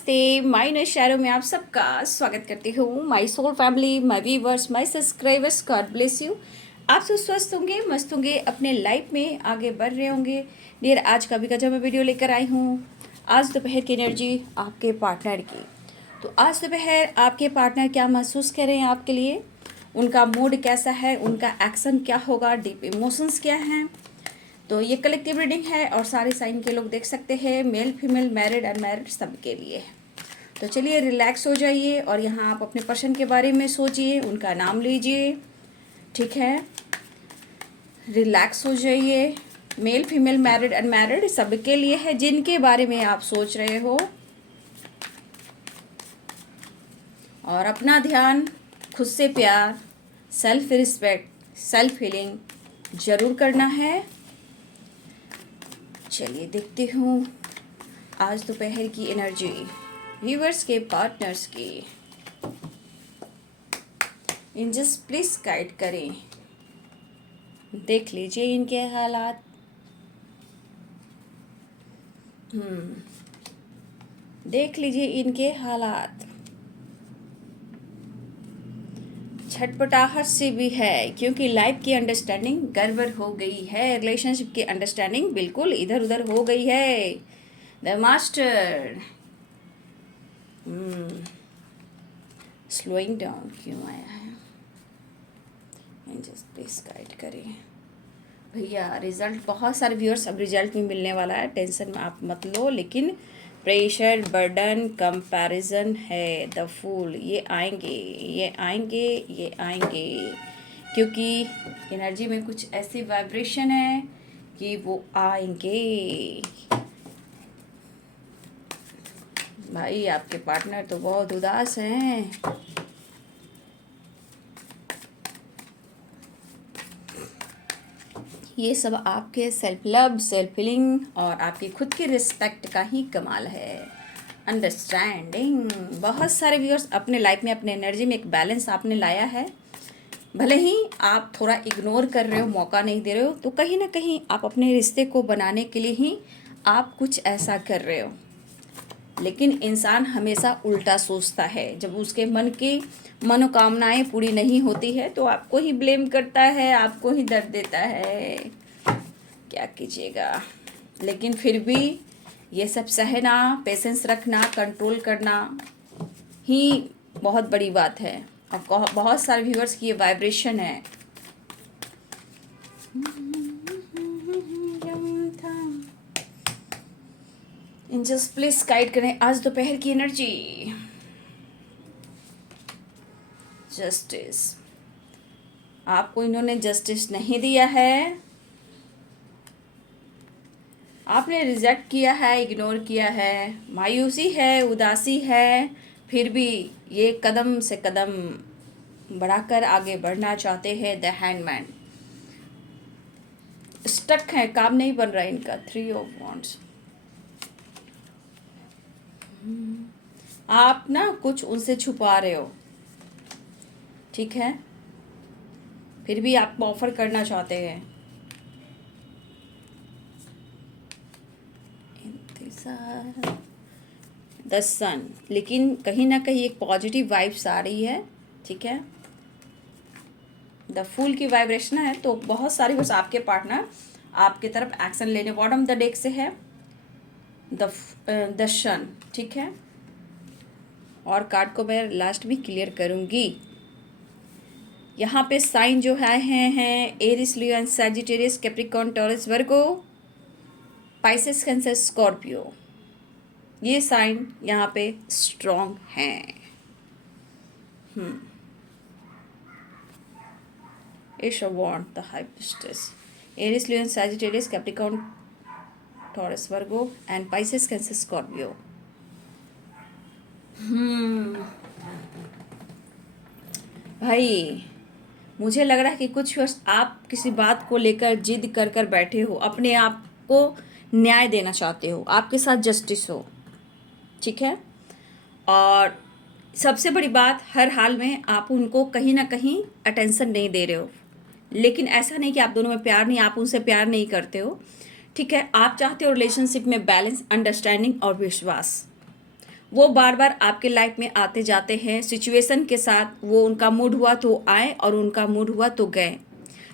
नमस्ते, माय नए शहरों में आप सबका स्वागत करती हूँ। My soul family, my viewers, my subscribers, God bless you. आप सब स्वस्थ होंगे, मस्त होंगे, अपने लाइफ में आगे बढ़ रहे होंगे। डियर, आज का भी गजब मैं वीडियो लेकर आई हूँ। आज दोपहर की एनर्जी आपके पार्टनर की। तो आज दोपहर आपके पार्टनर क्या महसूस कर रहे हैं आपके लिए, उनका मूड कैसा है, उनका एक्शन क्या होगा, डीप इमोशंस क्या हैं। तो ये कलेक्टिव रीडिंग है और सारे साइन के लोग देख सकते हैं, मेल फीमेल मैरिड अनमैरिड सबके लिए है। तो चलिए रिलैक्स हो जाइए और यहाँ आप अपने पर्सन के बारे में सोचिए, उनका नाम लीजिए। ठीक है, रिलैक्स हो जाइए। मेल फीमेल मैरिड अनमैरिड सबके लिए है जिनके बारे में आप सोच रहे हो। और अपना ध्यान, खुद से प्यार, सेल्फ रिस्पेक्ट, सेल्फ हीलिंग जरूर करना है। चलिए देखती हूँ आज दोपहर की एनर्जी व्यूअर्स के पार्टनर्स की। एंजल्स प्लीज गाइड करें। देख लीजिए इनके हालात। देख लीजिए इनके हालात। छटपटाहट से भी है क्योंकि लाइफ की अंडरस्टैंडिंग गड़बड़ हो गई है, रिलेशनशिप की अंडरस्टैंडिंग बिल्कुल इधर उधर हो गई है। द मास्टर स्लोइंग डाउन क्यों आया है, एंजल्स प्लीज गाइड करें भैया। रिजल्ट बहुत सारे व्यूअर्स अब रिजल्ट भी मिलने वाला है, टेंशन में आप मत लो। लेकिन प्रेशर, बर्डन, कंपैरिजन है, द फूल, ये आएंगे, ये आएंगे, ये आएंगे क्योंकि एनर्जी में कुछ ऐसी वाइब्रेशन है कि वो आएंगे। भाई आपके पार्टनर तो बहुत उदास हैं। ये सब आपके सेल्फ लव, सेल्फ फीलिंग और आपकी खुद की रिस्पेक्ट का ही कमाल है। अंडरस्टैंडिंग। बहुत सारे व्यूअर्स अपने लाइफ में, अपने एनर्जी में एक बैलेंस आपने लाया है। भले ही आप थोड़ा इग्नोर कर रहे हो, मौका नहीं दे रहे हो, तो कहीं ना कहीं आप अपने रिश्ते को बनाने के लिए ही आप कुछ ऐसा कर रहे हो। लेकिन इंसान हमेशा उल्टा सोचता है। जब उसके मन की मनोकामनाएं पूरी नहीं होती है तो आपको ही ब्लेम करता है, आपको ही दर्द देता है। क्या कीजिएगा। लेकिन फिर भी ये सब सहना, पेशेंस रखना, कंट्रोल करना ही बहुत बड़ी बात है। और बहुत सारे व्यूअर्स की ये वाइब्रेशन है। एंजल्स प्लीज गाइड करें आज दोपहर की एनर्जी। जस्टिस, आपको इन्होंने जस्टिस नहीं दिया है, आपने रिजेक्ट किया है, इग्नोर किया है, मायूसी है, उदासी है। फिर भी ये कदम से कदम बढ़ाकर आगे बढ़ना चाहते हैं। द हैंडमैन स्टक है, काम नहीं बन रहा इनका। 3 ऑफ वॉन्ड्स। आप ना कुछ उनसे छुपा रहे हो, ठीक है, फिर भी आपको ऑफर करना चाहते हैं। द सन, लेकिन कहीं ना कहीं एक पॉजिटिव वाइब्स आ रही है, ठीक है। द फूल की वाइब्रेशन है, तो बहुत सारी बस आपके पार्टनर आपके तरफ एक्शन लेने बॉटम द डेक से है। द सन, ठीक है। और कार्ड को मैं लास्ट में क्लियर करूंगी। यहाँ पे साइन जो है हैं Aries, Leo and Sagittarius, Capricorn, Taurus, Virgo, Pisces, Cancer, Scorpio. ये साइन यहाँ पे स्ट्रॉन्ग हैं। Ace of wand, the high priestess, Aries, Leo and Sagittarius, Capricorn, Taurus, Virgo and Pisces, Cancer, Scorpio. भाई मुझे लग रहा है कि कुछ वर्ष आप किसी बात को लेकर जिद कर कर बैठे हो, अपने आप को न्याय देना चाहते हो, आपके साथ जस्टिस हो, ठीक है। और सबसे बड़ी बात, हर हाल में आप उनको कहीं ना कहीं अटेंशन नहीं दे रहे हो। लेकिन ऐसा नहीं कि आप दोनों में प्यार नहीं, आप उनसे प्यार नहीं करते हो, ठीक है। आप चाहते हो रिलेशनशिप में बैलेंस, अंडरस्टैंडिंग और विश्वास। वो बार बार आपके लाइफ में आते जाते हैं सिचुएशन के साथ। वो उनका मूड हुआ तो आए और उनका मूड हुआ तो गए।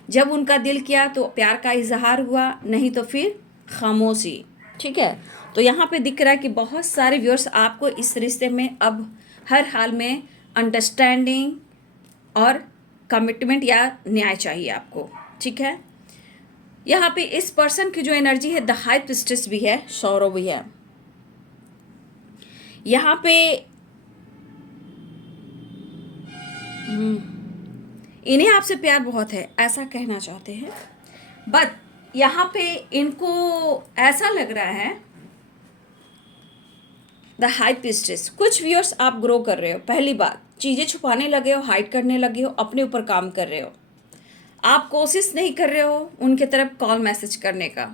जब उनका दिल किया तो प्यार का इजहार हुआ, नहीं तो फिर खामोशी। ठीक है, तो यहाँ पे दिख रहा है कि बहुत सारे व्यूअर्स आपको इस रिश्ते में अब हर हाल में अंडरस्टैंडिंग और कमिटमेंट या न्याय चाहिए आपको। ठीक है, यहाँ पे इस पर्सन की जो एनर्जी है, द हाई प्रिस्टेस भी है, सौरव भी है। यहाँ पे इन्हें आपसे प्यार बहुत है ऐसा कहना चाहते हैं, बट यहाँ पे इनको ऐसा लग रहा है द हाई प्रिस्टेस। कुछ व्यूअर्स आप ग्रो कर रहे हो, पहली बात चीज़ें छुपाने लगे हो, हाइड करने लगे हो, अपने ऊपर काम कर रहे हो। आप कोशिश नहीं कर रहे हो उनके तरफ कॉल मैसेज करने का।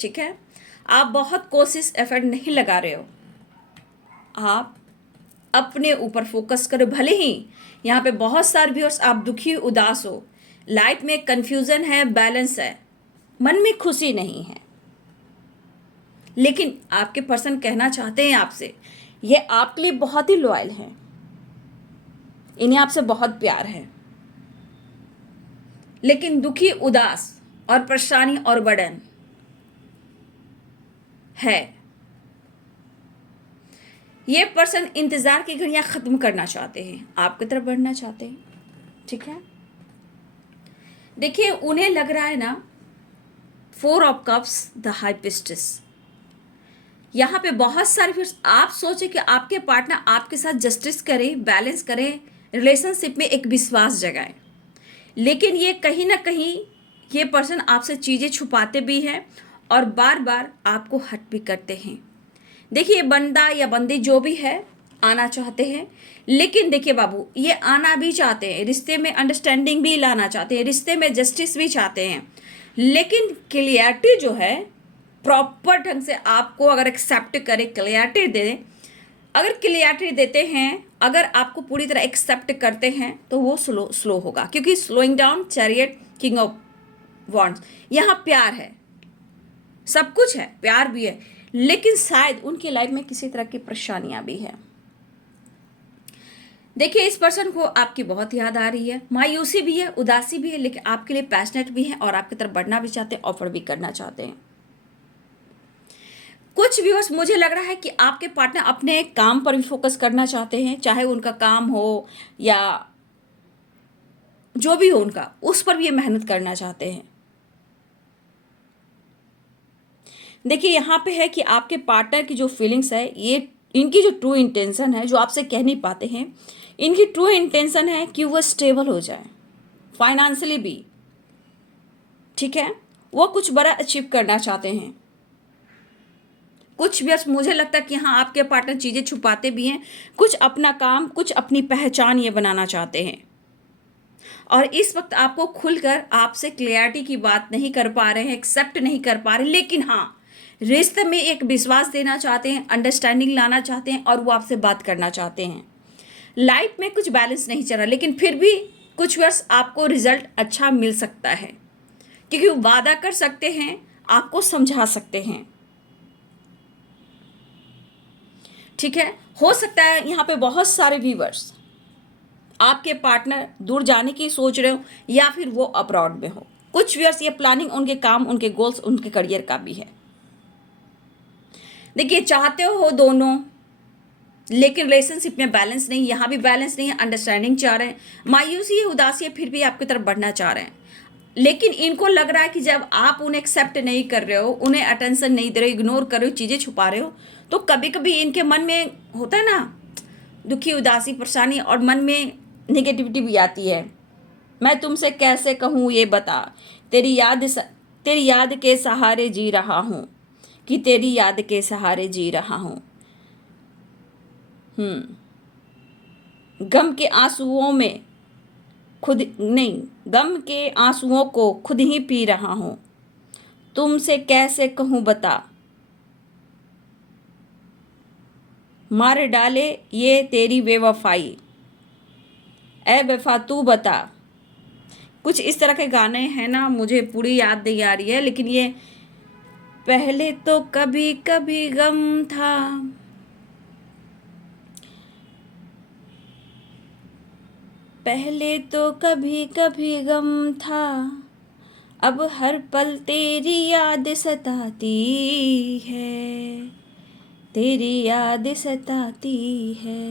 ठीक है, आप बहुत कोशिश एफर्ट नहीं लगा रहे हो, आप अपने ऊपर फोकस करो। भले ही यहाँ पे बहुत सारे व्यूअर्स आप दुखी उदास हो, लाइफ में कंफ्यूजन है, बैलेंस है, मन में खुशी नहीं है, लेकिन आपके पर्सन कहना चाहते हैं आपसे, ये आपके लिए बहुत ही लॉयल है, इन्हें आपसे बहुत प्यार है, लेकिन दुखी उदास और परेशानी और बर्डन है। ये पर्सन इंतजार की घड़ियां खत्म करना चाहते हैं, आपकी तरफ बढ़ना चाहते हैं। ठीक है, देखिए उन्हें लग रहा है ना, 4 of cups, the high priestess. यहाँ पे बहुत सारे फिर आप सोचे कि आपके पार्टनर आपके साथ जस्टिस करे, बैलेंस करे, रिलेशनशिप में एक विश्वास जगाए, लेकिन ये कहीं ना कहीं ये पर्सन आपसे चीज़ें छुपाते भी हैं और बार बार आपको हट भी करते हैं। देखिए बंदा या बंदी जो भी है आना चाहते हैं, लेकिन देखिए बाबू ये आना भी चाहते हैं, रिश्ते में अंडरस्टैंडिंग भी लाना चाहते हैं, रिश्ते में जस्टिस भी चाहते हैं, लेकिन क्लियरिटी जो है प्रॉपर ढंग से आपको अगर एक्सेप्ट करे, क्लियरिटी दे दें, अगर क्लियरिटी देते हैं, अगर आपको पूरी तरह एक्सेप्ट करते हैं तो वो स्लो होगा, क्योंकि slowing down, chariot, king of wands, यहाँ प्यार है, सब कुछ है, प्यार भी है, लेकिन शायद उनकी लाइफ में किसी तरह की परेशानियां भी है। देखिए इस पर्सन को आपकी बहुत याद आ रही है, मायूसी भी है, उदासी भी है, लेकिन आपके लिए पैशनेट भी है और आपकी तरफ बढ़ना भी चाहते हैं, ऑफर भी करना चाहते हैं। कुछ व्यूअर्स मुझे लग रहा है कि आपके पार्टनर अपने काम पर भी फोकस करना चाहते हैं, चाहे उनका काम हो या जो भी हो उनका, उस पर भी ये मेहनत करना चाहते हैं। देखिए यहाँ पे है कि आपके पार्टनर की जो फीलिंग्स है, ये इनकी जो ट्रू इंटेंशन है, जो आपसे कह नहीं पाते हैं, इनकी ट्रू इंटेंशन है कि वो स्टेबल हो जाए फाइनेंशियली भी। ठीक है, वो कुछ बड़ा अचीव करना चाहते हैं। कुछ भी मुझे लगता है कि हाँ आपके पार्टनर चीज़ें छुपाते भी हैं, कुछ अपना काम, कुछ अपनी पहचान ये बनाना चाहते हैं, और इस वक्त आपको खुलकर आपसे क्लियरिटी की बात नहीं कर पा रहे हैं, एक्सेप्ट नहीं कर पा रहे, लेकिन हाँ रिश्ते में एक विश्वास देना चाहते हैं, अंडरस्टैंडिंग लाना चाहते हैं, और वो आपसे बात करना चाहते हैं। लाइफ में कुछ बैलेंस नहीं चल रहा, लेकिन फिर भी कुछ वर्ष आपको रिजल्ट अच्छा मिल सकता है, क्योंकि वो वादा कर सकते हैं, आपको समझा सकते हैं। ठीक है, हो सकता है यहाँ पे बहुत सारे व्यूअर्स आपके पार्टनर दूर जाने की सोच रहे हो, या फिर वो अब्रॉड में हो। कुछ व्यूअर्स ये प्लानिंग उनके काम, उनके गोल्स, उनके करियर का भी है। देखिए चाहते हो दोनों, लेकिन रिलेशनशिप में बैलेंस नहीं, यहाँ भी बैलेंस नहीं है, अंडरस्टैंडिंग चाह रहे हैं, मायूसी है, उदासी है, फिर भी आपकी तरफ बढ़ना चाह रहे हैं, लेकिन इनको लग रहा है कि जब आप उन्हें एक्सेप्ट नहीं कर रहे हो, उन्हें अटेंशन नहीं दे रहे हो, इग्नोर कर रहे हो, चीज़ें छुपा रहे हो, तो कभी कभी इनके मन में होता है ना दुखी, उदासी, परेशानी, और मन में नेगेटिविटी भी आती है। मैं तुमसे कैसे कहूँ ये बता, तेरी याद के सहारे जी रहा हूँ, कि तेरी याद के सहारे जी रहा हूँ। गम के आंसुओं में खुद नहीं, गम के आंसुओं को खुद ही पी रहा हूँ, तुमसे कैसे कहूँ बता, मार डाले ये तेरी बेवफाई, ए बेवफा तू बता। कुछ इस तरह के गाने हैं ना, मुझे पूरी याद नहीं आ रही है, लेकिन ये पहले तो कभी कभी गम था, पहले तो कभी कभी गम था, अब हर पल तेरी याद सताती है, तेरी याद सताती है।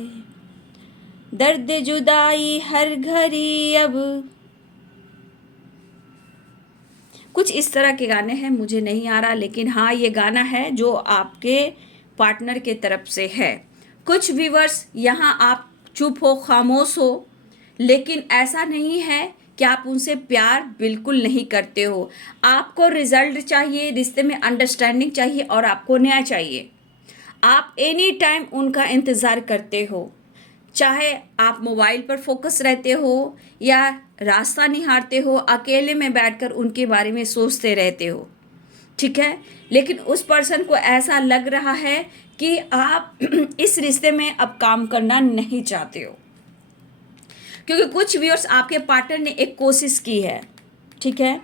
दर्द जुदाई हर घड़ी अब। कुछ इस तरह के गाने हैं, मुझे नहीं आ रहा, लेकिन हाँ ये गाना है जो आपके पार्टनर के तरफ से है। कुछ व्यूअर्स यहाँ आप चुप हो, खामोश हो, लेकिन ऐसा नहीं है कि आप उनसे प्यार बिल्कुल नहीं करते हो। आपको रिजल्ट चाहिए, रिश्ते में अंडरस्टैंडिंग चाहिए और आपको न्याय चाहिए। आप एनी टाइम उनका इंतज़ार करते हो, चाहे आप मोबाइल पर फोकस रहते हो या रास्ता निहारते हो, अकेले में बैठकर उनके बारे में सोचते रहते हो, ठीक है। लेकिन उस पर्सन को ऐसा लग रहा है कि आप इस रिश्ते में अब काम करना नहीं चाहते हो, क्योंकि कुछ व्यूअर्स आपके पार्टनर ने एक कोशिश की है, ठीक है।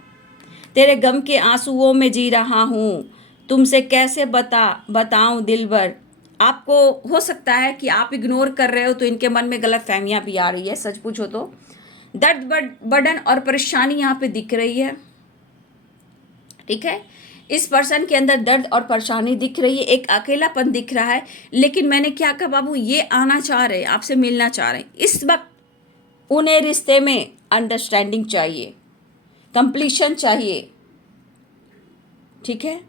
तेरे गम के आंसुओं में जी रहा हूँ, तुमसे कैसे बताऊं दिलबर। आपको हो सकता है कि आप इग्नोर कर रहे हो तो इनके मन में गलत फहमियाँ भी आ रही है। सच पूछो तो दर्द बर्डन और परेशानी यहाँ पे दिख रही है, ठीक है। इस पर्सन के अंदर दर्द और परेशानी दिख रही है, एक अकेलापन दिख रहा है। लेकिन मैंने क्या कहा बाबू, ये आना चाह रहे हैं, आपसे मिलना चाह रहे हैं। इस वक्त उन्हें रिश्ते में अंडरस्टैंडिंग चाहिए, कंप्लीशन चाहिए, ठीक है।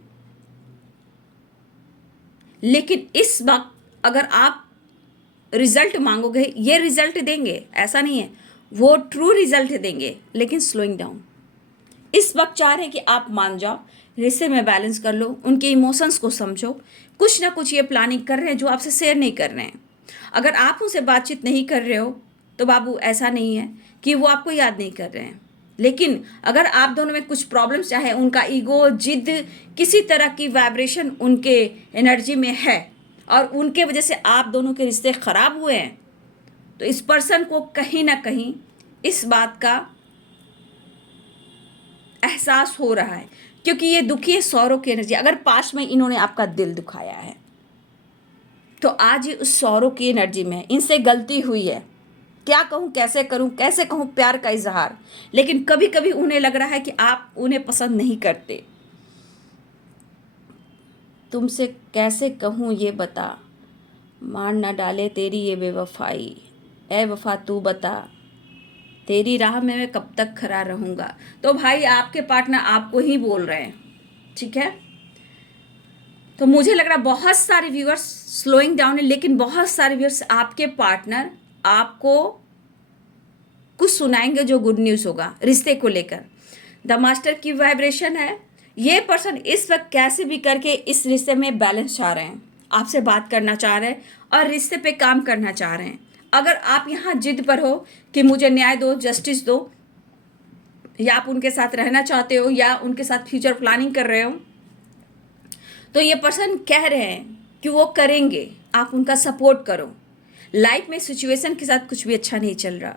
लेकिन इस वक्त अगर आप रिजल्ट मांगोगे, ये रिजल्ट देंगे, ऐसा नहीं है, वो ट्रू रिजल्ट देंगे, लेकिन स्लोइंग डाउन। इस वक्त चाह रहे हैं कि आप मान जाओ, रिश्ते में बैलेंस कर लो, उनके इमोशंस को समझो। कुछ ना कुछ ये प्लानिंग कर रहे हैं जो आपसे शेयर नहीं कर रहे हैं। अगर आप उनसे बातचीत नहीं कर रहे हो तो बाबू ऐसा नहीं है कि वो आपको याद नहीं कर रहे हैं। लेकिन अगर आप दोनों में कुछ प्रॉब्लम्स, चाहे उनका ईगो, जिद, किसी तरह की वाइब्रेशन उनके एनर्जी में है और उनके वजह से आप दोनों के रिश्ते ख़राब हुए हैं, तो इस पर्सन को कहीं ना कहीं इस बात का एहसास हो रहा है, क्योंकि ये दुखी है, सौरों की एनर्जी। अगर पास्ट में इन्होंने आपका दिल दुखाया है तो आज ये उस सौरों की एनर्जी में, इनसे गलती हुई है। क्या कहूँ, कैसे करूँ, कैसे कहूँ प्यार का इजहार। लेकिन कभी कभी उन्हें लग रहा है कि आप उन्हें पसंद नहीं करते। तुमसे कैसे कहूँ ये बता, मार ना डाले तेरी ये बेवफाई। ए वफा तू बता, तेरी राह में मैं कब तक खड़ा रहूँगा। तो भाई आपके पार्टनर आपको ही बोल रहे हैं, ठीक है। तो मुझे लग रहा है बहुत सारे व्यूअर्स स्लोइंग डाउन है, लेकिन बहुत सारे व्यूअर्स आपके पार्टनर आपको कुछ सुनाएंगे जो गुड न्यूज़ होगा रिश्ते को लेकर। द मास्टर की वाइब्रेशन है। ये पर्सन इस वक्त कैसे भी करके इस रिश्ते में बैलेंस चाह रहे हैं, आपसे बात करना चाह रहे हैं और रिश्ते पे काम करना चाह रहे हैं। अगर आप यहाँ जिद पर हो कि मुझे न्याय दो, जस्टिस दो, या आप उनके साथ रहना चाहते हो या उनके साथ फ्यूचर प्लानिंग कर रहे हो, तो ये पर्सन कह रहे हैं कि वो करेंगे, आप उनका सपोर्ट करो। लाइफ में सिचुएशन के साथ कुछ भी अच्छा नहीं चल रहा।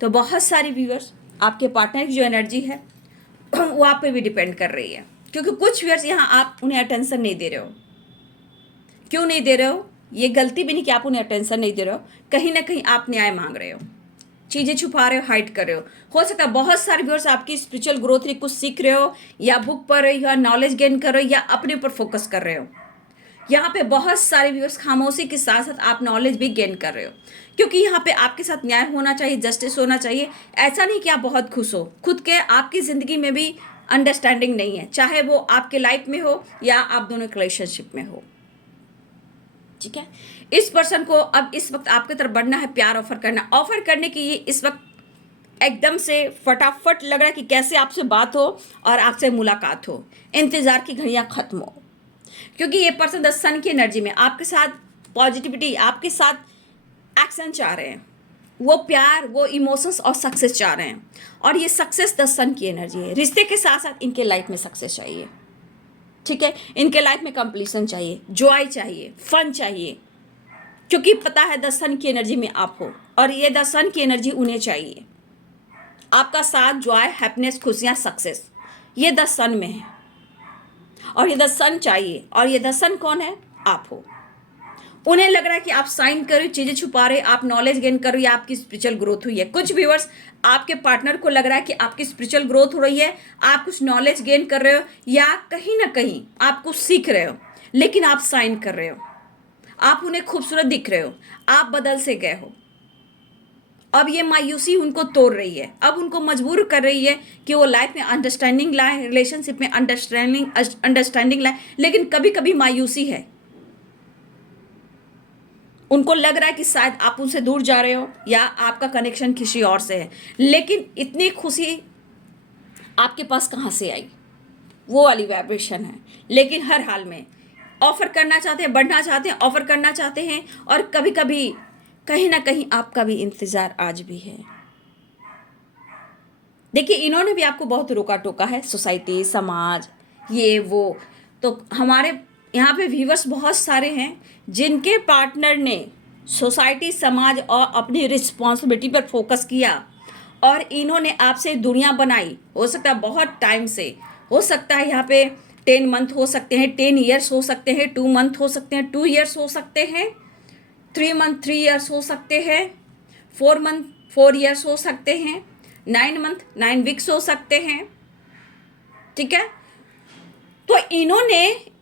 तो बहुत सारे व्यूअर्स आपके पार्टनर की जो एनर्जी है वो आप पे भी डिपेंड कर रही है, क्योंकि कुछ व्यूअर्स यहाँ आप उन्हें अटेंशन नहीं दे रहे हो। क्यों नहीं दे रहे हो? ये गलती भी नहीं कि आप उन्हें अटेंशन नहीं दे रहे हो, कहीं ना कहीं आप न्याय मांग रहे हो, चीज़ें छुपा रहे हो, हाइड कर रहे हो सकता है बहुत सारे व्यूअर्स आपकी स्पिरिचुअल ग्रोथ कुछ सीख रहे हो, या बुक पढ़ रहे हो, या नॉलेज गेन कर रहे हो, या अपने ऊपर फोकस कर रहे हो। यहाँ पे बहुत सारे व्यूअर्स खामोशी के साथ साथ आप नॉलेज भी गेन कर रहे हो, क्योंकि यहाँ पे आपके साथ न्याय होना चाहिए, जस्टिस होना चाहिए। ऐसा नहीं कि आप बहुत खुश हो, खुद के आपकी ज़िंदगी में भी अंडरस्टैंडिंग नहीं है, चाहे वो आपके लाइफ में हो या आप दोनों के रिलेशनशिप में हो, ठीक है। इस पर्सन को अब इस वक्त आपकी तरफ बढ़ना है, प्यार ऑफर करने की ये इस वक्त एकदम से फटाफट लग रहा है कि कैसे आपसे बात हो और आपसे मुलाकात हो, इंतज़ार की घड़ियाँ ख़त्म हो, क्योंकि ये पर्सन द सन की एनर्जी में आपके साथ पॉजिटिविटी, आपके साथ एक्शन चाह रहे हैं, वो प्यार, वो इमोशंस और सक्सेस चाह रहे हैं। और ये सक्सेस द सन की एनर्जी है। रिश्ते के साथ साथ इनके लाइफ में सक्सेस चाहिए, ठीक है। इनके लाइफ में कंप्लीशन चाहिए, जॉय चाहिए, फन चाहिए, क्योंकि पता है द सन की एनर्जी में आप हो और ये द सन की एनर्जी उन्हें चाहिए। आपका साथ, जॉय, हैप्पीनेस, खुशियाँ, सक्सेस, ये द सन में है और ये द सन चाहिए। और ये द सन कौन है? आप हो। उन्हें लग रहा है कि आप साइन कर रहे हो, चीजें छुपा रहे हो, आप नॉलेज गेन कर रही हो, आपकी स्पिरिचुअल ग्रोथ हुई है। कुछ व्यूअर्स, आपके पार्टनर को लग रहा है कि आपकी स्पिरिचुअल ग्रोथ हो रही है, आप कुछ नॉलेज गेन कर रहे हो या कहीं ना कहीं आप कुछ सीख रहे हो, लेकिन आप साइन कर रहे हो, आप उन्हें खूबसूरत दिख रहे हो, आप बदल से गए हो। अब ये मायूसी उनको तोड़ रही है, अब उनको मजबूर कर रही है कि वो लाइफ में अंडरस्टैंडिंग लाए, रिलेशनशिप में अंडरस्टैंडिंग लाए, लेकिन कभी कभी मायूसी है। उनको लग रहा है कि शायद आप उनसे दूर जा रहे हो या आपका कनेक्शन किसी और से है, लेकिन इतनी खुशी आपके पास कहाँ से आई, वो वाली वाइब्रेशन है। लेकिन हर हाल में ऑफर करना चाहते हैं, बढ़ना चाहते हैं, ऑफर करना चाहते हैं, और कभी कभी कहीं ना कहीं आपका भी इंतजार आज भी है। देखिए, इन्होंने भी आपको बहुत रोका टोका है, सोसाइटी, समाज, ये वो। तो हमारे यहाँ पे व्यूवर्स बहुत सारे हैं जिनके पार्टनर ने सोसाइटी, समाज और अपनी रिस्पॉन्सिबिलिटी पर फोकस किया, और इन्होंने आपसे दुनिया बनाई। हो सकता है बहुत टाइम से, हो सकता है यहाँ पे 10 मंथ हो सकते हैं, 10 ईयर्स हो सकते हैं, 2 मंथ हो सकते हैं, 2 ईयर्स हो सकते हैं, 3 मंथ 3 ईयर्स हो सकते हैं, 4 मंथ 4 ईयर्स हो सकते हैं, 9 मंथ 9 वीक्स हो सकते हैं। ठीक है, तो इन्होंने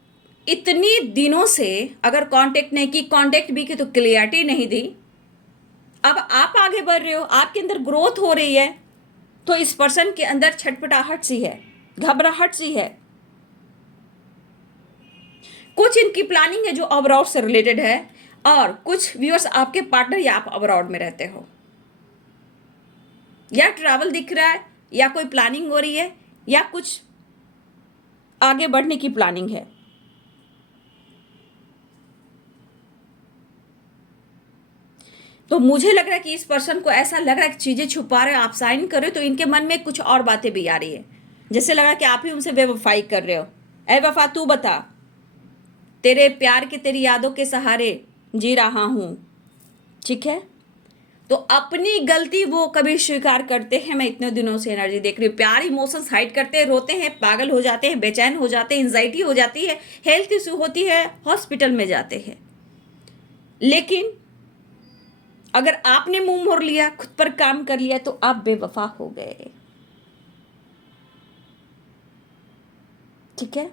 इतनी दिनों से अगर कांटेक्ट नहीं की, कांटेक्ट भी की तो क्लियरिटी नहीं दी। अब आप आगे बढ़ रहे हो, आपके अंदर ग्रोथ हो रही है, तो इस पर्सन के अंदर छटपटाहट सी है, घबराहट सी है। कुछ इनकी प्लानिंग है जो अब्रॉड से रिलेटेड है, और कुछ व्यूअर्स आपके पार्टनर या आप अब्रॉड में रहते हो, या ट्रैवल दिख रहा है, या कोई प्लानिंग हो रही है, या कुछ आगे बढ़ने की प्लानिंग है। तो मुझे लग रहा है कि इस पर्सन को ऐसा लग रहा है कि चीजें छुपा रहे हो, आप साइन कर रहे हो, तो इनके मन में कुछ और बातें भी आ रही है। जैसे लगा कि आप ही उनसे बेवफाई कर रहे हो। ऐ वफा तू बता, तेरे प्यार के, तेरी यादों के सहारे जी रहा हूं। ठीक है, तो अपनी गलती वो कभी स्वीकार करते हैं। मैं इतने दिनों से एनर्जी देख रही हूँ, प्यार इमोशंस हाइड करते हैं, रोते हैं, पागल हो जाते हैं, बेचैन हो जाते हैं, एंजाइटी हो जाती है, हेल्थ इशू होती है, हॉस्पिटल में जाते हैं। लेकिन अगर आपने मुंह मोड़ लिया, खुद पर काम कर लिया, तो आप बेवफा हो गए। ठीक है,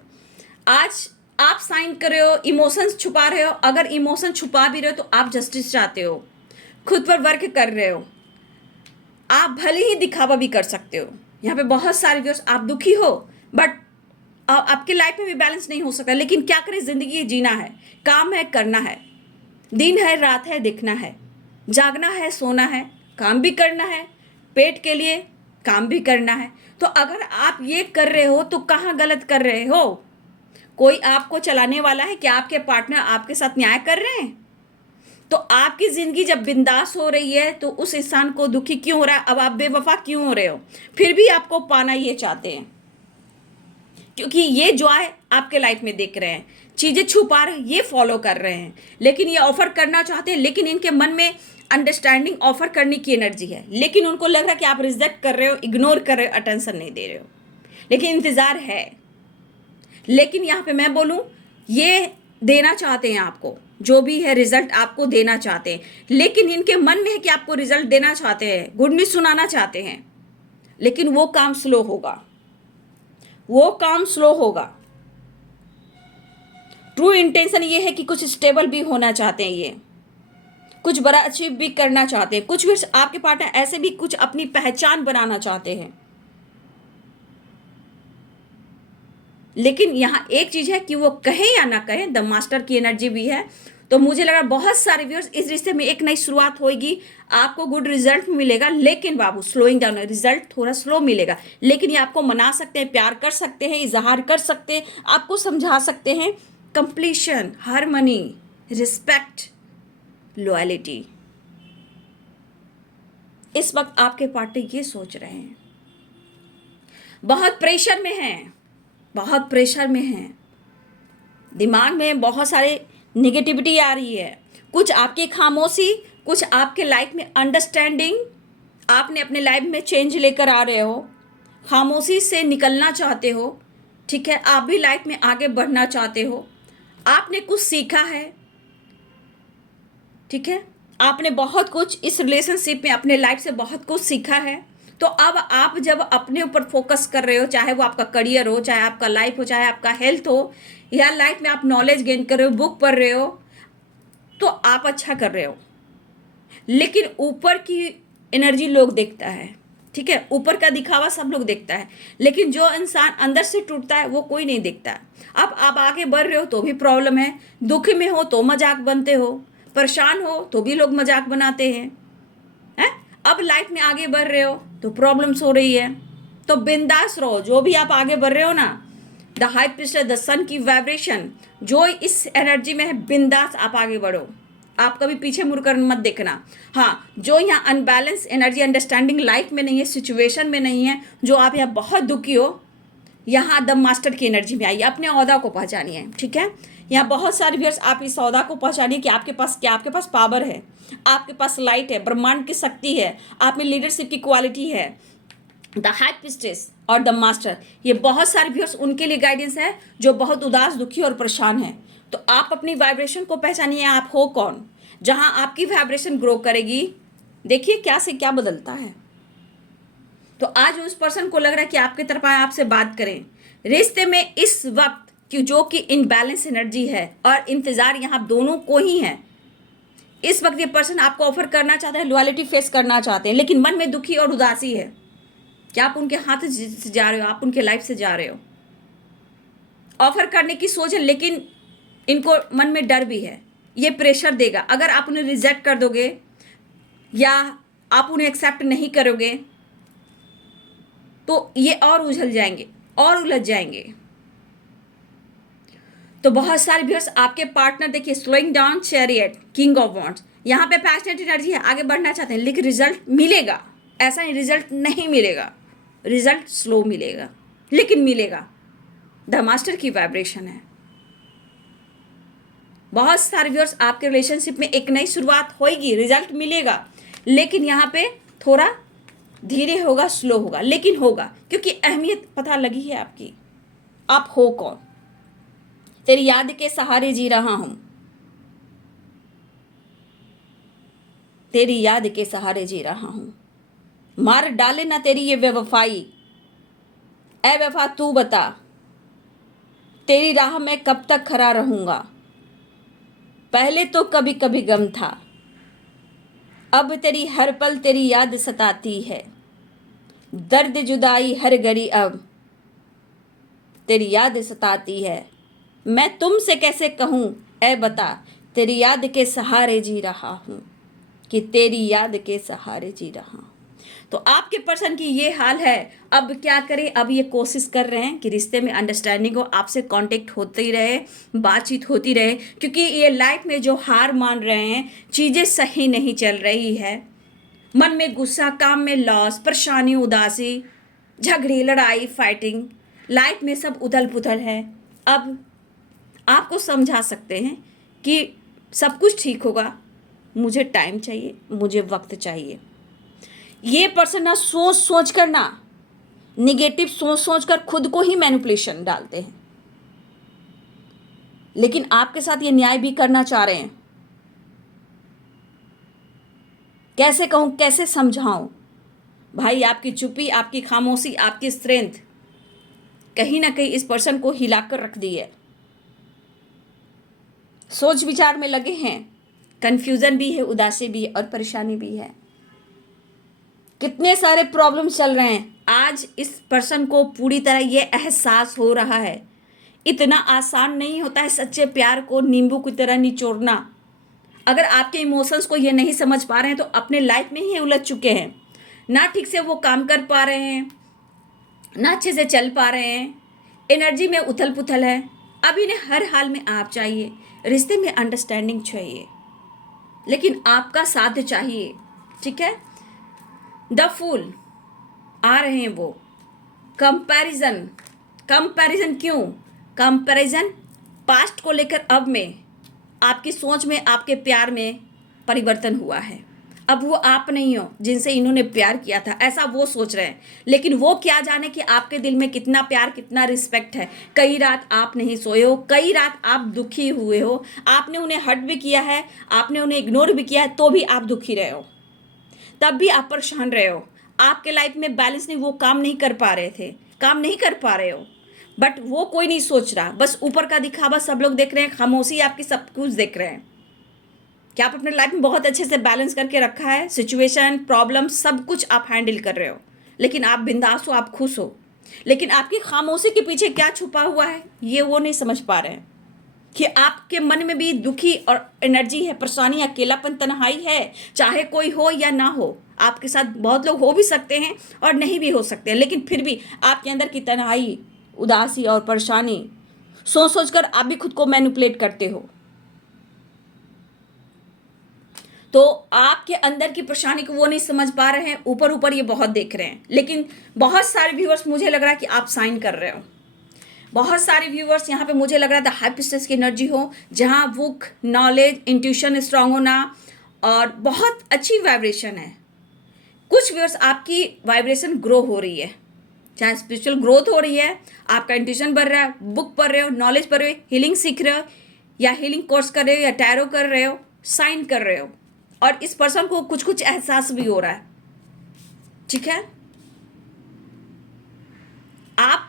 आज आप साइन कर रहे हो, इमोशंस छुपा रहे हो। अगर इमोशन छुपा भी रहे हो तो आप जस्टिस चाहते हो, खुद पर वर्क कर रहे हो। आप भले ही दिखावा भी कर सकते हो। यहाँ पे बहुत सारे व्यूअर्स, आप दुखी हो, बट आपके लाइफ में भी बैलेंस नहीं हो सकता। लेकिन क्या करें, जिंदगी जीना है, काम है, करना है, दिन है, रात है, दिखना है, जागना है, सोना है, काम भी करना है, पेट के लिए काम भी करना है। तो अगर आप ये कर रहे हो तो कहाँ गलत कर रहे हो? कोई आपको चलाने वाला है कि आपके पार्टनर आपके साथ न्याय कर रहे हैं? तो आपकी जिंदगी जब बिंदास हो रही है तो उस इंसान को दुखी क्यों हो रहा है? अब आप बेवफा क्यों हो रहे हो? फिर भी आपको पाना ये चाहते हैं, क्योंकि ये जॉय आपके लाइफ में देख रहे हैं, चीजें छुपा रहे हैं, ये फॉलो कर रहे हैं, लेकिन ये ऑफर करना चाहते हैं। लेकिन इनके मन में अंडरस्टैंडिंग, ऑफर करने की एनर्जी है, लेकिन उनको लग रहा है कि आप रिजेक्ट कर रहे हो, इग्नोर कर रहे हो, अटेंशन नहीं दे रहे हो। लेकिन इंतजार है। लेकिन यहाँ पे मैं बोलूँ, ये देना चाहते हैं आपको, जो भी है रिजल्ट आपको देना चाहते हैं। लेकिन इनके मन में है कि आपको रिजल्ट देना चाहते हैं, गुड न्यूज सुनाना चाहते हैं, लेकिन वो काम स्लो होगा, वो काम स्लो होगा। ट्रू इंटेंशन ये है कि कुछ स्टेबल भी होना चाहते हैं, ये कुछ बड़ा अचीव भी करना चाहते हैं। कुछ भी आपके पार्टनर ऐसे भी कुछ अपनी पहचान बनाना चाहते हैं। लेकिन यहाँ एक चीज है कि वो कहे या ना कहे, द मास्टर की एनर्जी भी है। तो मुझे लगा बहुत सारे व्यूअर्स, इस रिश्ते में एक नई शुरुआत होगी, आपको गुड रिजल्ट मिलेगा। लेकिन बाबू स्लोइंग डाउन, रिजल्ट थोड़ा स्लो मिलेगा, लेकिन ये आपको मना सकते हैं, प्यार कर सकते हैं, इजहार कर सकते हैं, आपको समझा सकते हैं। कंप्लीशन, हार्मनी, रिस्पेक्ट, लॉयलिटी, इस वक्त आपके पार्टनर ये सोच रहे हैं। बहुत प्रेशर में हैं, बहुत प्रेशर में हैं, दिमाग में बहुत सारे निगेटिविटी आ रही है। कुछ आपकी खामोशी, कुछ आपके लाइफ में अंडरस्टैंडिंग, आपने अपने लाइफ में चेंज लेकर आ रहे हो, खामोशी से निकलना चाहते हो। ठीक है, आप भी लाइफ में आगे बढ़ना चाहते हो, आपने कुछ सीखा है, ठीक है, आपने बहुत कुछ इस रिलेशनशिप में अपने लाइफ से बहुत कुछ सीखा है। तो अब आप जब अपने ऊपर फोकस कर रहे हो, चाहे वो आपका करियर हो, चाहे आपका लाइफ हो, चाहे आपका हेल्थ हो, या लाइफ में आप नॉलेज गेन कर रहे हो, बुक पढ़ रहे हो, तो आप अच्छा कर रहे हो। लेकिन ऊपर की एनर्जी लोग देखता है, ठीक है, ऊपर का दिखावा सब लोग देखता है, लेकिन जो इंसान अंदर से टूटता है वो कोई नहीं देखता। अब आप आगे बढ़ रहे हो तो भी प्रॉब्लम है, दुख में हो तो मजाक बनते हो, परेशान हो तो भी लोग मजाक बनाते हैं, हैं? अब लाइफ में आगे बढ़ रहे हो तो प्रॉब्लम्स हो रही है। तो बिंदास रहो, जो भी आप आगे बढ़ रहे हो ना, द हाई प्रीस्टेस, द सन की वाइब्रेशन जो इस एनर्जी में है, बिंदास आप आगे बढ़ो, आप कभी पीछे मुड़कर मत देखना। हाँ, जो यहाँ अनबैलेंस एनर्जी अंडरस्टैंडिंग लाइफ में नहीं है, सिचुएशन में नहीं है, जो आप यहाँ बहुत दुखी हो, यहाँ द मास्टर की एनर्जी में आइए, अपने औदा को पहचानिए, ठीक है। यहाँ बहुत सारे व्यूअर्स, आप इस औदा को पहचानिए कि आपके पास क्या, आपके पास पावर है, आपके पास लाइट है, ब्रह्मांड की शक्ति है, आप में लीडरशिप की क्वालिटी है। द हाई प्रीस्टेस और द मास्टर, ये बहुत सारे व्यूअर्स उनके लिए गाइडेंस है जो बहुत उदास, दुखी और परेशान है। तो आप अपनी वाइब्रेशन को पहचानिए, आप हो कौन। जहां आपकी वाइब्रेशन ग्रो करेगी, देखिए क्या से क्या बदलता है। तो आज उस पर्सन को लग रहा है कि आपकी तरफ आए, आपसे बात करें। रिश्ते में इस वक्त कि जो कि इनबैलेंस एनर्जी है और इंतजार यहाँ दोनों को ही है। इस वक्त ये पर्सन आपको ऑफर करना चाहता है, लॉयल्टी फेस करना चाहते हैं, लेकिन मन में दुखी और उदासी है कि आप उनके हाथ से जा रहे हो, आप उनके लाइफ से जा रहे हो। ऑफर करने की सोच है, लेकिन इनको मन में डर भी है, ये प्रेशर देगा। अगर आप उन्हें रिजेक्ट कर दोगे या आप उन्हें एक्सेप्ट नहीं करोगे तो ये और उलझ जाएंगे और उलझ जाएंगे। तो बहुत सारे व्यूअर्स, आपके पार्टनर देखिए, slowing down, chariot, king of wands, यहाँ पे पैशनेट एनर्जी है, आगे बढ़ना चाहते हैं, लेकिन रिजल्ट मिलेगा। ऐसा नहीं रिजल्ट नहीं मिलेगा, रिजल्ट स्लो मिलेगा, लेकिन मिलेगा। द मास्टर की वाइब्रेशन है। बहुत सारे व्यूअर्स, आपके रिलेशनशिप में एक नई शुरुआत होगी, रिजल्ट मिलेगा, लेकिन यहाँ पे थोड़ा धीरे होगा, स्लो होगा, लेकिन होगा, क्योंकि अहमियत पता लगी है आपकी, आप हो कौन। तेरी याद के सहारे जी रहा हूं, तेरी याद के सहारे जी रहा हूं, मार डाले ना तेरी ये बेवफाई, ऐ वफा तू बता, तेरी राह में कब तक खड़ा रहूंगा, पहले तो कभी कभी गम था, अब तेरी हर पल तेरी याद सताती है, दर्द जुदाई हर घड़ी अब तेरी याद सताती है, मैं तुमसे कैसे कहूँ ऐ बता, तेरी याद के सहारे जी रहा हूँ, कि तेरी याद के सहारे जी रहा हूँ। तो आपके पर्सन की ये हाल है। अब क्या करें, अब ये कोशिश कर रहे हैं कि रिश्ते में अंडरस्टैंडिंग हो, आपसे कांटेक्ट होते ही रहे, बातचीत होती रहे, क्योंकि ये लाइफ में जो हार मान रहे हैं, चीज़ें सही नहीं चल रही है, मन में गुस्सा, काम में लॉस, परेशानी, उदासी, झगड़े, लड़ाई, फाइटिंग, लाइफ में सब उथल पुथल है। अब आपको समझा सकते हैं कि सब कुछ ठीक होगा, मुझे टाइम चाहिए, मुझे वक्त चाहिए। ये पर्सन ना सोच सोच कर, ना निगेटिव सोच सोच कर खुद को ही मैनिपुलेशन डालते हैं, लेकिन आपके साथ ये न्याय भी करना चाह रहे हैं। कैसे कहूँ, कैसे समझाऊं भाई, आपकी चुप्पी, आपकी खामोशी, आपकी स्ट्रेंथ कहीं ना कहीं इस पर्सन को हिलाकर रख दी है। सोच विचार में लगे हैं, कंफ्यूजन भी है, उदासी भी है और परेशानी भी है। कितने सारे प्रॉब्लम चल रहे हैं। आज इस पर्सन को पूरी तरह ये एहसास हो रहा है, इतना आसान नहीं होता है सच्चे प्यार को नींबू की तरह निचोड़ना। अगर आपके इमोशंस को ये नहीं समझ पा रहे हैं तो अपने लाइफ में ही उलझ चुके हैं, ना ठीक से वो काम कर पा रहे हैं, ना अच्छे से चल पा रहे हैं, एनर्जी में उथल पुथल है। अब इन्हें हर हाल में आप चाहिए, रिश्ते में अंडरस्टैंडिंग चाहिए, लेकिन आपका साथ चाहिए, ठीक है। द फूल आ रहे हैं वो, कंपैरिजन, कंपैरिजन क्यों, कंपैरिजन पास्ट को लेकर अब में आपकी सोच में, आपके प्यार में परिवर्तन हुआ है। अब वो आप नहीं हो जिनसे इन्होंने प्यार किया था, ऐसा वो सोच रहे हैं। लेकिन वो क्या जाने कि आपके दिल में कितना प्यार, कितना रिस्पेक्ट है। कई रात आप नहीं सोए हो, कई रात आप दुखी हुए हो, आपने उन्हें हर्ट भी किया है, आपने उन्हें इग्नोर भी किया है, तो भी आप दुखी रहे हो, तब भी आप परेशान रहे हो। आपके लाइफ में बैलेंस नहीं, वो काम नहीं कर पा रहे थे, काम नहीं कर पा रहे हो, बट वो कोई नहीं सोच रहा। बस ऊपर का दिखावा सब लोग देख रहे हैं, खामोशी आपकी सब कुछ देख रहे हैं कि आप अपने लाइफ में बहुत अच्छे से बैलेंस करके रखा है, सिचुएशन, प्रॉब्लम, सब कुछ आप हैंडल कर रहे हो, लेकिन आप बिंदास हो, आप खुश हो। लेकिन आपकी खामोशी के पीछे क्या छुपा हुआ है, ये वो नहीं समझ पा रहे हैं कि आपके मन में भी दुखी और एनर्जी है, परेशानी, अकेलापन, तन्हाई है। चाहे कोई हो या ना हो, आपके साथ बहुत लोग हो भी सकते हैं और नहीं भी हो सकते हैं, लेकिन फिर भी आपके अंदर की तन्हाई, उदासी और परेशानी सोच सोच कर आप भी खुद को मैनिपुलेट करते हो। तो आपके अंदर की परेशानी को वो नहीं समझ पा रहे हैं, ऊपर ऊपर ये बहुत देख रहे हैं। लेकिन बहुत सारे व्यूअर्स मुझे लग रहा है कि आप साइन कर रहे हो। बहुत सारे व्यूअर्स यहाँ पे मुझे लग रहा था हाई पिस्टस की एनर्जी हो, जहाँ बुक, नॉलेज, इंट्यूशन स्ट्रांग होना और बहुत अच्छी वाइब्रेशन है। कुछ व्यूअर्स आपकी वाइब्रेशन ग्रो हो रही है, चाहे स्पिरिचुअल ग्रोथ हो रही है, आपका इंट्यूशन बढ़ रहा है, बुक पढ़ रहे हो, नॉलेज पढ़ रहे हो, हीलिंग सीख रहे हो, या हीलिंग कोर्स कर रहे हो, या टैरो कर रहे हो, साइन कर रहे हो, और इस पर्सन को कुछ कुछ एहसास भी हो रहा है। ठीक है, आप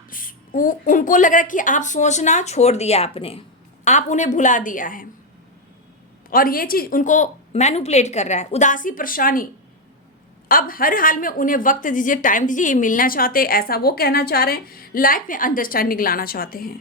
उनको लग रहा है कि आप सोचना छोड़ दिया आपने, आप उन्हें भुला दिया है, और ये चीज उनको मैनिपुलेट कर रहा है। उदासी, परेशानी, अब हर हाल में उन्हें वक्त दीजिए, टाइम दीजिए, ये मिलना चाहते हैं, ऐसा वो कहना चाह रहे हैं, लाइफ में अंडरस्टैंडिंग लाना चाहते हैं।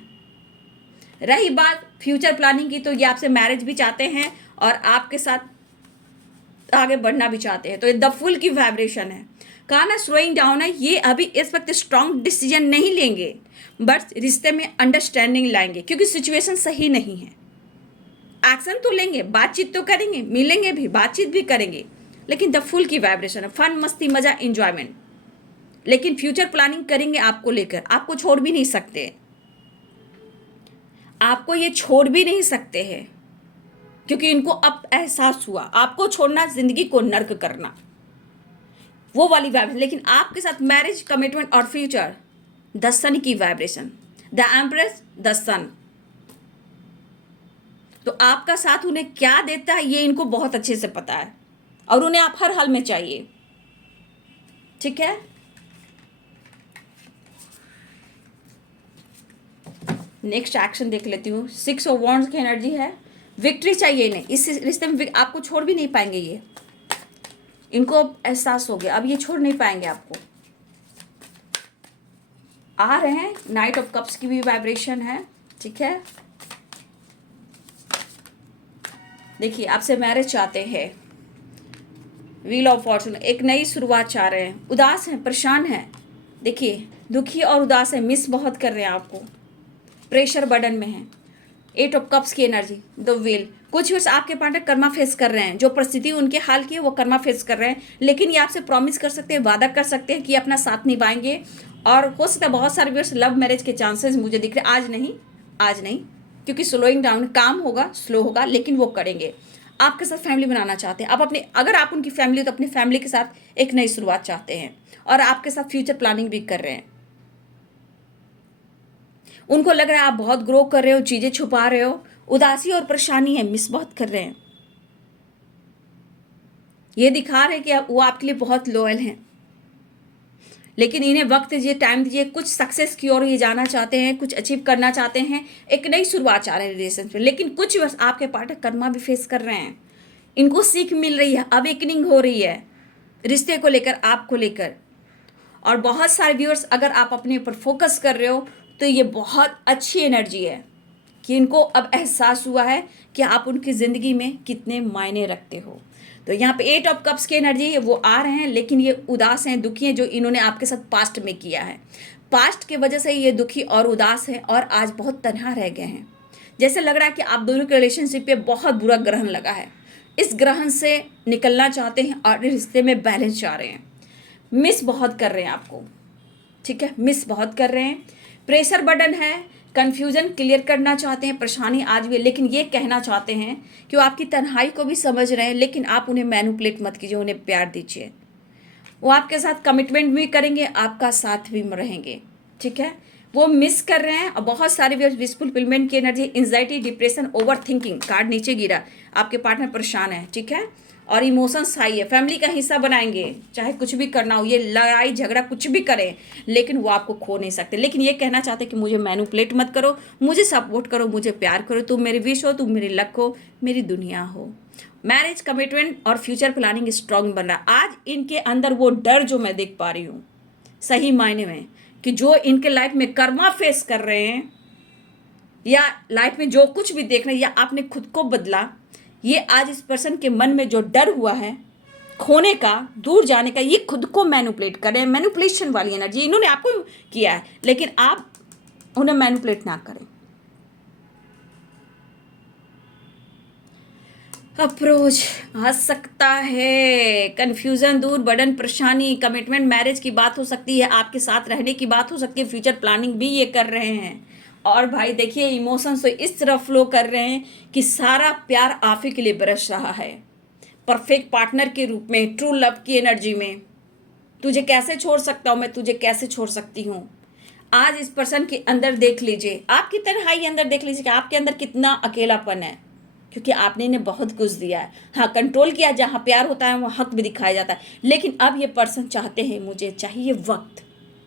रही बात फ्यूचर प्लानिंग की, तो ये आपसे मैरिज भी चाहते हैं और आपके साथ आगे बढ़ना भी चाहते हैं। तो ये द फुल की वाइब्रेशन है। कहा ना स्लोइंग डाउन है, ये अभी इस वक्त स्ट्रॉन्ग डिसीजन नहीं लेंगे, बट रिश्ते में अंडरस्टैंडिंग लाएंगे, क्योंकि सिचुएशन सही नहीं है। एक्शन तो लेंगे, बातचीत तो करेंगे, मिलेंगे भी, बातचीत भी करेंगे, लेकिन द फुल की वाइब्रेशन है, फन, मस्ती, मजा, इंजॉयमेंट। लेकिन फ्यूचर प्लानिंग करेंगे आपको लेकर, आपको छोड़ भी नहीं सकते, आपको ये छोड़ भी नहीं सकते हैं, क्योंकि इनको अब एहसास हुआ आपको छोड़ना जिंदगी को नर्क करना, वो वाली वाइब्रेशन। लेकिन आपके साथ मैरिज, कमिटमेंट और फ्यूचर, द सन की वाइब्रेशन, द एम्प्रेस, द सन। तो आपका साथ उन्हें क्या देता है ये इनको बहुत अच्छे से पता है, और उन्हें आप हर हाल में चाहिए। ठीक है, नेक्स्ट एक्शन देख लेती हूँ। 6 ऑफ वॉन्ड्स की एनर्जी है, विक्ट्री चाहिए इन्हें, इस रिश्ते में आपको छोड़ भी नहीं पाएंगे ये, इनको अब एहसास हो गया, अब ये छोड़ नहीं पाएंगे आपको। आ रहे हैं, नाइट ऑफ कप्स की भी वाइब्रेशन है। ठीक है, देखिए आपसे मैरिज चाहते हैं, व्हील ऑफ फॉर्चून, एक नई शुरुआत चाह रहे हैं, उदास हैं, परेशान हैं, देखिए दुखी और उदास है, मिस बहुत कर रहे हैं आपको, प्रेशर बर्डन में है। 8 ऑफ कप्स की एनर्जी, द व्हील, कुछ वर्ष आपके पार्टनर कर्मा फेस कर रहे हैं, जो परिस्थिति उनके हाल की है वो कर्मा फेस कर रहे हैं, लेकिन ये आपसे प्रॉमिस कर सकते हैं, वादा कर सकते हैं कि अपना साथ निभाएंगे। और हो सकता है बहुत सारे वर्ष लव मैरिज के चांसेस मुझे दिख रहे हैं, आज नहीं, क्योंकि स्लोइंग डाउन, काम होगा, स्लो होगा, लेकिन वो करेंगे। आपके साथ फैमिली बनाना चाहते हैं, आप अपने, अगर आप उनकी फैमिली हो तो अपनी फैमिली के साथ एक नई शुरुआत चाहते हैं, और आपके साथ फ्यूचर प्लानिंग भी कर रहे हैं। उनको लग रहा है आप बहुत ग्रो कर रहे हो, चीजें छुपा रहे हो, उदासी और परेशानी है, मिस बहुत कर रहे हैं, ये दिखा रहे हैं कि वो आपके लिए बहुत लॉयल हैं, लेकिन इन्हें वक्त दीजिए, टाइम दीजिए, कुछ सक्सेस की ओर ये जाना चाहते हैं, कुछ अचीव करना चाहते हैं, एक नई शुरुआत चाह रहे हैं रिलेशनशिप में। लेकिन कुछ वर्ष आपके पार्टनर कर्मा भी फेस कर रहे हैं, इनको सीख मिल रही है, अवेकनिंग हो रही है रिश्ते को लेकर, आपको लेकर। और बहुत सारे व्यूअर्स, अगर आप अपने ऊपर फोकस कर रहे हो तो ये बहुत अच्छी एनर्जी है कि इनको अब एहसास हुआ है कि आप उनकी ज़िंदगी में कितने मायने रखते हो। तो यहाँ पे 8 ऑफ कप्स की एनर्जी है, वो आ रहे हैं, लेकिन ये उदास हैं, दुखी हैं, जो इन्होंने आपके साथ पास्ट में किया है। पास्ट के वजह से ये दुखी और उदास हैं, और आज बहुत तन्हा रह गए हैं। जैसे लग रहा है कि आप दोनों के रिलेशनशिप पे बहुत बुरा ग्रहण लगा है, इस ग्रहण से निकलना चाहते हैं और रिश्ते में बैलेंस चाह रहे हैं, मिस बहुत कर रहे हैं आपको। ठीक है, मिस बहुत कर रहे हैं, प्रेशर बर्डन है, कन्फ्यूज़न क्लियर करना चाहते हैं, परेशानी आज भी है, लेकिन ये कहना चाहते हैं कि वो आपकी तन्हाई को भी समझ रहे हैं, लेकिन आप उन्हें मैनिपुलेट मत कीजिए, उन्हें प्यार दीजिए। वो आपके साथ कमिटमेंट भी करेंगे, आपका साथ भी रहेंगे, ठीक है। वो मिस कर रहे हैं और बहुत सारे विश फुलफिलमेंट की energy, anxiety, depression, over thinking, card नीचे गिरा, आपके पार्टनर परेशान है, ठीक है। और इमोशंस हाई है, फैमिली का हिस्सा बनाएंगे, चाहे कुछ भी करना हो, ये लड़ाई झगड़ा कुछ भी करें, लेकिन वो आपको खो नहीं सकते। लेकिन ये कहना चाहते कि मुझे मैनिपुलेट मत करो, मुझे सपोर्ट करो, मुझे प्यार करो, तुम मेरी विश हो, तुम मेरी लक हो, मेरी दुनिया हो। मैरिज कमिटमेंट और फ्यूचर प्लानिंग स्ट्रांग बन रहा है। आज इनके अंदर वो डर जो मैं देख पा रही हूँ सही मायने में, कि जो इनके लाइफ में कर्मा फेस कर रहे हैं या लाइफ में जो कुछ भी देख रहे हैं, या आपने खुद को बदला, ये आज इस पर्सन के मन में जो डर हुआ है खोने का, दूर जाने का, ये खुद को मैनिपुलेट कर रहे हैं। मैनिपुलेशन वाली एनर्जी इन्होंने आपको किया है, लेकिन आप उन्हें मैनिपुलेट ना करें। अप्रोच आ सकता है, कन्फ्यूज़न दूर, बर्डन, परेशानी, कमिटमेंट, मैरिज की बात हो सकती है, आपके साथ रहने की बात हो सकती है, फ्यूचर प्लानिंग भी ये कर रहे हैं। और भाई देखिए, इमोशंस तो इस तरह फ्लो कर रहे हैं कि सारा प्यार आप ही के लिए बरस रहा है, परफेक्ट पार्टनर के रूप में, ट्रू लव की एनर्जी में। तुझे कैसे छोड़ सकता हूँ मैं, तुझे कैसे छोड़ सकती हूँ। आज इस पर्सन के अंदर देख लीजिए, आपकी तन्हाई अंदर देख लीजिए कि आपके अंदर कितना अकेलापन है, क्योंकि आपने इन्हें बहुत कुछ दिया है। हाँ, कंट्रोल किया, जहाँ प्यार होता है वहाँ हक भी दिखाया जाता है, लेकिन अब ये पर्सन चाहते हैं मुझे चाहिए वक्त,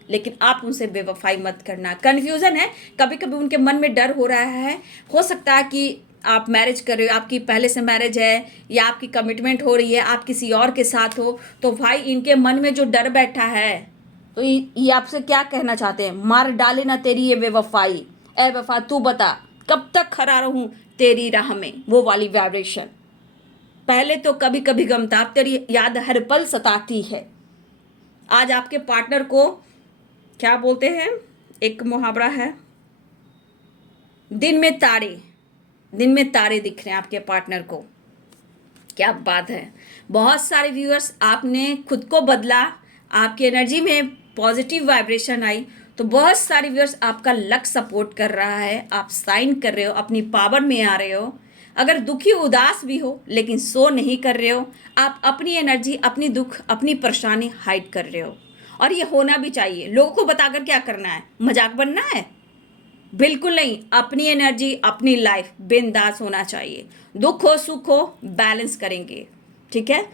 लेकिन आप उनसे बेवफाई मत करना। कन्फ्यूज़न है, कभी कभी उनके मन में डर हो रहा है, हो सकता है कि आप मैरिज कर रहे हो, आपकी पहले से मैरिज है, या आपकी कमिटमेंट हो रही है, आप किसी और के साथ हो, तो भाई इनके मन में जो डर बैठा है, तो ये आपसे क्या कहना चाहते हैं, मार डाले ना तेरी ये बेवफाई, ए वफा तू बता कब तक खड़ा रहूं तेरी राह में, वो वाली वाइब्रेशन। पहले तो कभी कभी गम था, अब तेरी याद हर पल सताती है। आज आपके पार्टनर को क्या बोलते हैं, एक मुहावरा है, दिन में तारे दिख रहे हैं आपके पार्टनर को। क्या बात है। बहुत सारे व्यूअर्स, आपने खुद को बदला, आपकी एनर्जी में पॉजिटिव वाइब्रेशन आई, तो बहुत सारे व्यूअर्स आपका लक सपोर्ट कर रहा है, आप साइन कर रहे हो, अपनी पावर में आ रहे हो। अगर दुखी उदास भी हो लेकिन सो नहीं कर रहे हो, आप अपनी एनर्जी, अपनी दुख, अपनी परेशानी हाइड कर रहे हो। और ये होना भी चाहिए। लोगों को बताकर क्या करना है, मजाक बनना है? बिल्कुल नहीं। अपनी एनर्जी, अपनी लाइफ बिंदास होना चाहिए। दुख हो सुख हो बैलेंस करेंगे, ठीक है।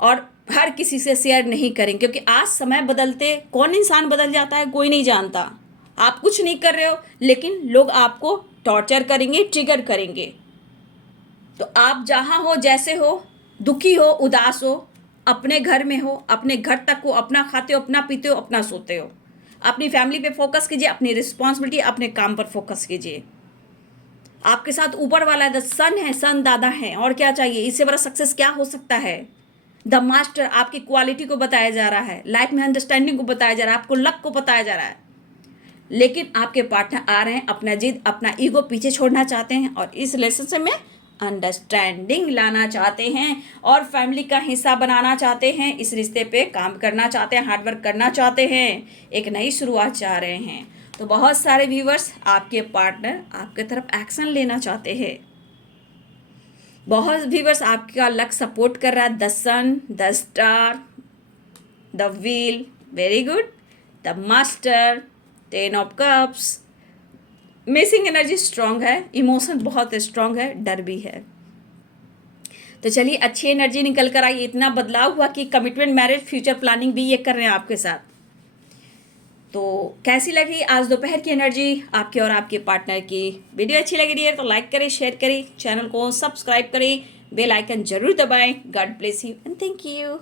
और हर किसी से शेयर नहीं करेंगे, क्योंकि आज समय बदलते कौन इंसान बदल जाता है कोई नहीं जानता। आप कुछ नहीं कर रहे हो, लेकिन लोग आपको टॉर्चर करेंगे, ट्रिगर करेंगे। तो आप जहाँ हो, जैसे हो, दुखी हो, उदास हो, अपने घर में हो, अपने घर तक हो, अपना खाते हो, अपना पीते हो, अपना सोते हो। अपनी फैमिली पे फोकस कीजिए, अपनी रिस्पॉन्सिबिलिटी, अपने काम पर फोकस कीजिए। आपके साथ ऊपर वाला द सन है, सन दादा है, और क्या चाहिए? इससे बड़ा सक्सेस क्या हो सकता है? द मास्टर आपकी क्वालिटी को बताया जा रहा है, लाइफ में अंडरस्टैंडिंग को बताया जा रहा है, आपको लक को बताया जा रहा है। लेकिन आपके पार्टनर आ रहे हैं, अपना जिद, अपना ईगो पीछे छोड़ना चाहते हैं, और इस रिलेशनशिप में अंडरस्टैंडिंग लाना चाहते हैं, और फैमिली का हिस्सा बनाना चाहते हैं। इस रिश्ते पे काम करना चाहते हैं, हार्डवर्क करना चाहते हैं, एक नई शुरुआत चाह रहे हैं। तो बहुत सारे व्यूवर्स, आपके पार्टनर आपके तरफ एक्शन लेना चाहते हैं। बहुत व्यूवर्स, आपका लक सपोर्ट कर रहा है। The sun, the star, the wheel, very good. The master, 10 of cups. Missing energy strong है, इमोशन बहुत स्ट्रांग है, डर भी है। तो चलिए, अच्छी एनर्जी निकल कर आई, इतना बदलाव हुआ कि कमिटमेंट, मैरिज, फ्यूचर प्लानिंग भी ये कर रहे हैं आपके साथ। तो कैसी लगी आज दोपहर की एनर्जी आपके और आपके पार्टनर की? वीडियो अच्छी लगी डियर तो लाइक करें, शेयर करें, चैनल को सब्सक्राइब करें, बेल आइकन जरूर दबाएं। God bless you and thank you.